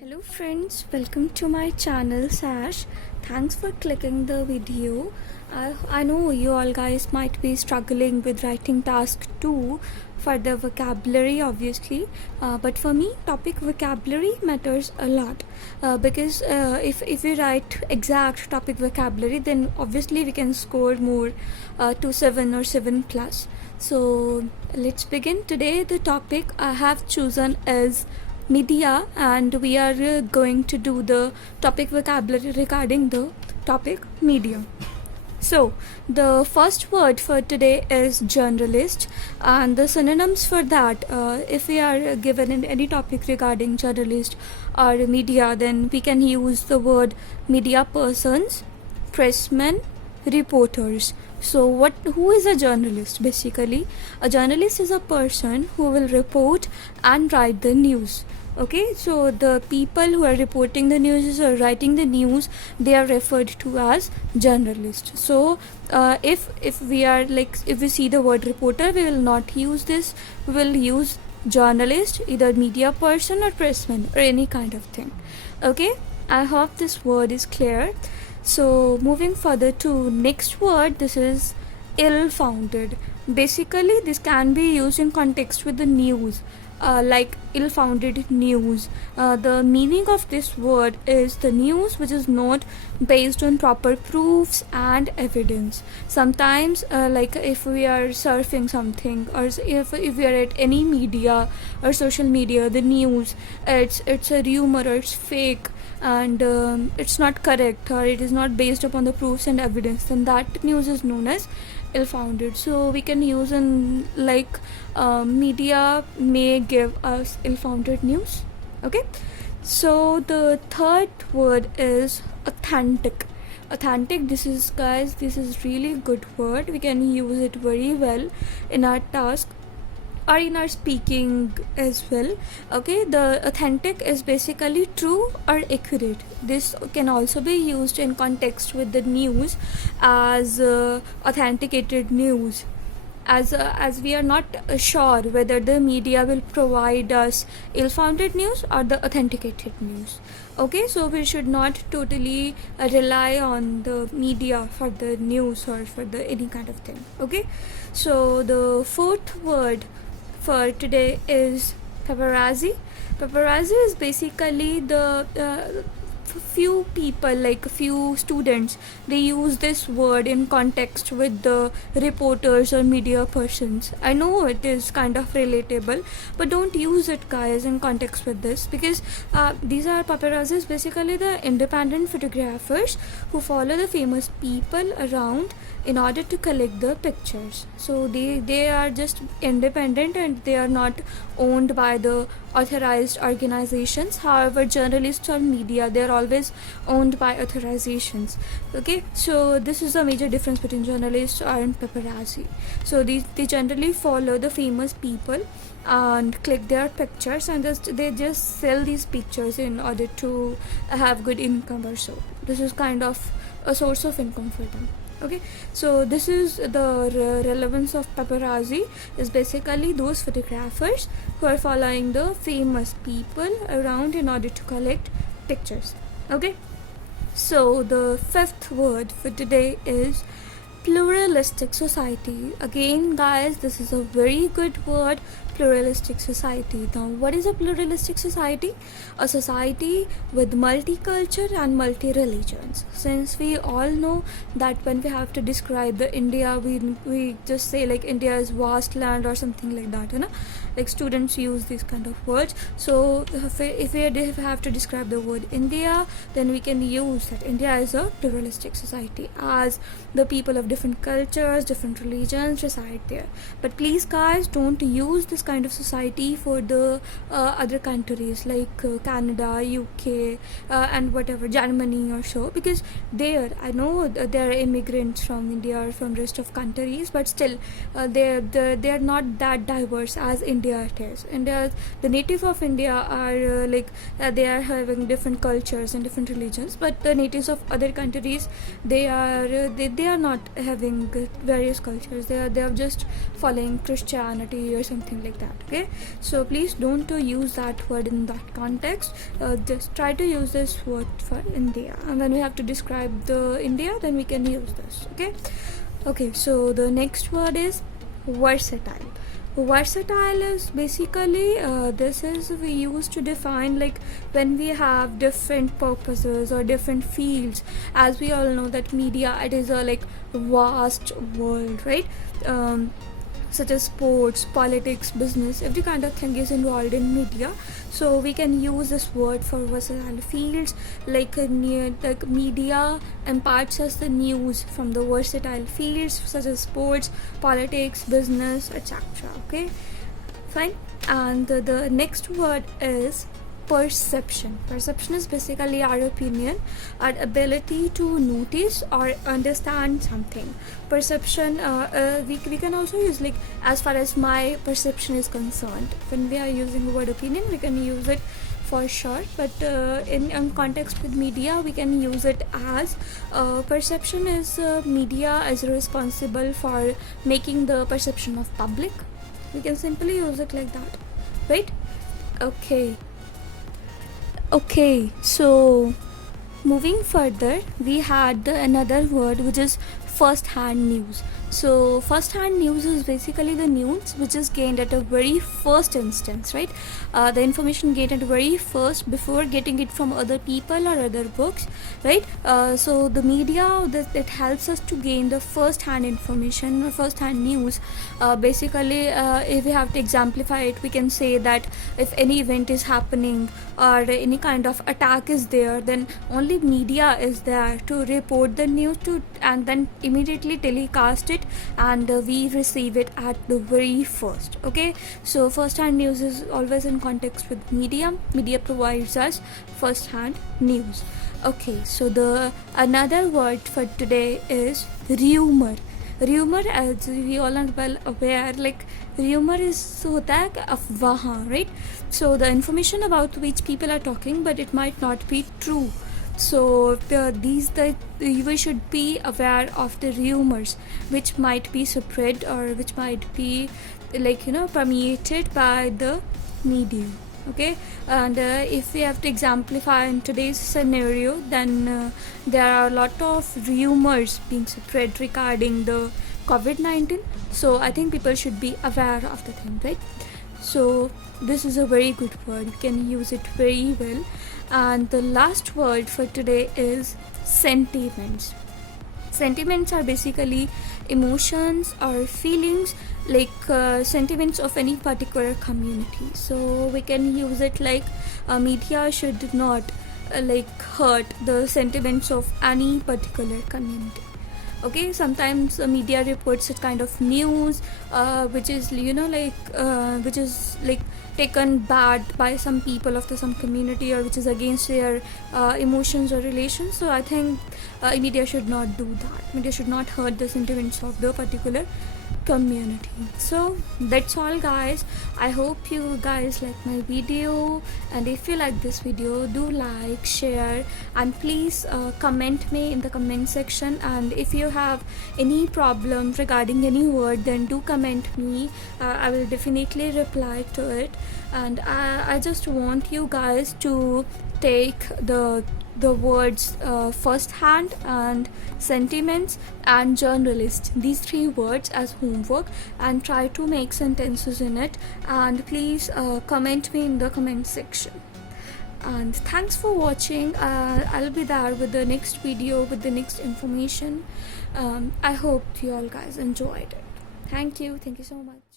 Hello friends, welcome to my channel Sash. Thanks for clicking the video. I know you all guys might be struggling with writing task 2 for the vocabulary obviously, but for me topic vocabulary matters a lot because if we write exact topic vocabulary then obviously we can score more to 7 or 7 plus. So let's begin. Today the topic I have chosen is media, and we are going to do the topic vocabulary regarding the topic media. So the first word for today is journalist, and the synonyms for that, if we are given in any topic regarding journalist or media, then we can use the word media persons, pressmen, reporters. So who is a journalist? Basically a journalist is a person who will report and write the news. Okay, so the people who are reporting the news or writing the news, they are referred to as journalists. So if we are if we see the word reporter, we will not use this. We will use journalist, either media person or pressman or any kind of thing. Okay, I hope this word is clear. So moving further to next word, this is ill-founded. Basically this can be used in context with the news, like ill-founded news. The meaning of this word is the news which is not based on proper proofs and evidence. Sometimes like if we are surfing something, or if we are at any media or social media, the news, it's a rumor or it's fake, and it's not correct, or it is not based upon the proofs and evidence, then that news is known as ill-founded. So we can use in media may give us ill-founded news. Okay, so the third word is authentic. Authentic, this is really good word. We can use it very well in our task or in our speaking as well. Okay, the authentic is basically true or accurate. This can also be used in context with the news as authenticated news, as we are not sure whether the media will provide us ill-founded news or the authenticated news. Okay, so we should not totally rely on the media for the news or for the any kind of thing. Okay, so the fourth word for today is paparazzi. Paparazzi is basically the few people, like few students, they use this word in context with the reporters or media persons. I know it is kind of relatable, but don't use it guys in context with this, because these are paparazzis, basically the independent photographers who follow the famous people around in order to collect the pictures. So they are just independent and they are not owned by the authorized organizations. However, journalists or media, they are always owned by authorizations. Okay, so this is the major difference between journalists and paparazzi. So they generally follow the famous people and click their pictures, and they just sell these pictures in order to have good income or so. This is kind of a source of income for them. Okay, so this is the relevance of paparazzi, is basically those photographers who are following the famous people around in order to collect pictures. Okay, so the fifth word for today is pluralistic society. Again guys, this is a very good word, pluralistic society. Now what is a pluralistic society? A society with multicultural and multi-religions. Since we all know that when we have to describe the India, we just say like India is vast land or something like that, you know, like students use these kind of words. So if we have to describe the word India, then we can use that India is a pluralistic society, as the people of different cultures, different religions reside there. But please guys, don't use this kind of society for the other countries like Canada, UK, and whatever, Germany or so, because there, I know there are immigrants from India or from rest of countries, but still they are not that diverse as India it is. India, the native of India are they are having different cultures and different religions, but the natives of other countries, they are not having various cultures. They are just following Christianity or something like that. Okay, so please don't use that word in that context. Just try to use this word for India, and when we have to describe the India, then we can use this. Okay, so the next word is versatile. Versatile is basically this is we use to define like when we have different purposes or different fields. As we all know that media, it is a like vast world, right? Such as sports, politics, business, every kind of thing is involved in media. So we can use this word for versatile fields, like media imparts us the news from the versatile fields such as sports, politics, business, etc. Okay, fine. And the next word is perception. Perception is basically our opinion, our ability to notice or understand something. Perception, we can also use like as far as my perception is concerned. When we are using the word opinion, we can use it for sure, but in context with media, we can use it as perception is media is responsible for making the perception of public. We can simply use it like that, right? Okay, so moving further, we had another word which is first-hand news. So first-hand news is basically the news which is gained at a very first instance, right? The information gained at very first before getting it from other people or other books, right? So the media, it helps us to gain the first-hand information or first-hand news. Basically, if we have to exemplify it, we can say that if any event is happening or any kind of attack is there, then only media is there to report the news to and then immediately telecast it, and we receive it at the very first. Okay, so first-hand news is always in context with media. Media provides us first-hand news. Okay, so the another word for today is rumor. Rumor, as we all are well aware, like rumor is होता है अफवाह, right? So the information about which people are talking, but it might not be true. So we should be aware of the rumors which might be spread or which might be permeated by the media. Okay, and if we have to exemplify in today's scenario, then there are a lot of rumors being spread regarding the COVID-19. So I think people should be aware of the thing, right? So this is a very good word. You can use it very well. And the last word for today is sentiments. Sentiments are basically emotions or feelings, like sentiments of any particular community. So we can use it like media should not hurt the sentiments of any particular community. Okay, sometimes media reports such kind of news which is which is like taken bad by some people of some community, or which is against their emotions or relations. So I think media should not do that. Media should not hurt the sentiments of the particular community. So that's all, guys. I hope you guys like my video, and if you like this video, do like, share, and please comment me in the comment section. And if you have any problem regarding any word, then do comment me. I will definitely reply to it. And I just want you guys to take the words first hand and sentiments and journalist, these three words, as homework, and try to make sentences in it. And please comment me in the comment section. And thanks for watching. I'll be there with the next video with the next information. I hope you all guys enjoyed it. Thank you so much.